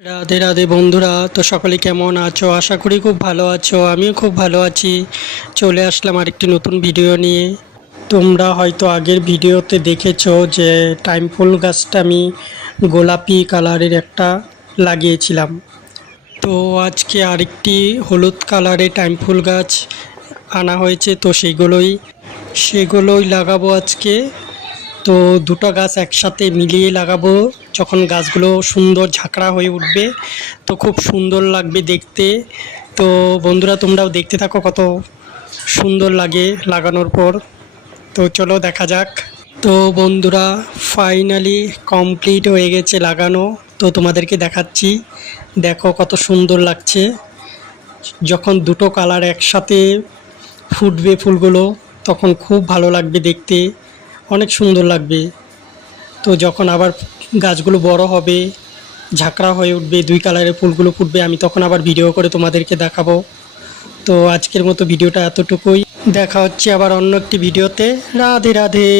রাধে রাধে বন্ধুরা, তো সকলে কেমন আছো? আশা করি খুব ভালো আছো। আমিও খুব ভালো আছি। চলে আসলাম আরেকটি নতুন ভিডিও নিয়ে। তোমরা হয়তো আগের ভিডিওতে দেখেছো যে টাইম ফুল গাছটা আমি গোলাপি কালারের একটা লাগিয়েছিলাম। তো আজকে আরেকটি হলুদ কালারের টাইম ফুল গাছ আনা হয়েছে, তো সেগুলোই লাগাবো আজকে। তো দুটো গাছ একসাথে মিলিয়ে লাগাবো। যখন গাছগুলো সুন্দর ঝাঁকড়া হয়ে উঠবে তো খুব সুন্দর লাগবে দেখতে। তো বন্ধুরা, তোমরাও দেখতে থাকো কত সুন্দর লাগে লাগানোর পর। তো চলো দেখা যাক। তো বন্ধুরা, ফাইনালি কমপ্লিট হয়ে গেছে লাগানো। তো তোমাদেরকে দেখাচ্ছি, দেখো কত সুন্দর লাগছে। যখন দুটো কালার একসাথে ফুটবে ফুলগুলো তখন খুব ভালো লাগবে দেখতে, অনেক সুন্দর লাগবে। তো যখন আবার গাছগুলো বড় হবে, ঝাঁকড়া হয়ে উঠবে, দুই কালারের ফুলগুলো ফুটবে, আমি তখন আবার ভিডিও করে তোমাদেরকে দেখাবো। তো আজকের মতো ভিডিওটা এতটুকুই। দেখা হচ্ছে আবার অন্য একটি ভিডিওতে। রাধে রাধে।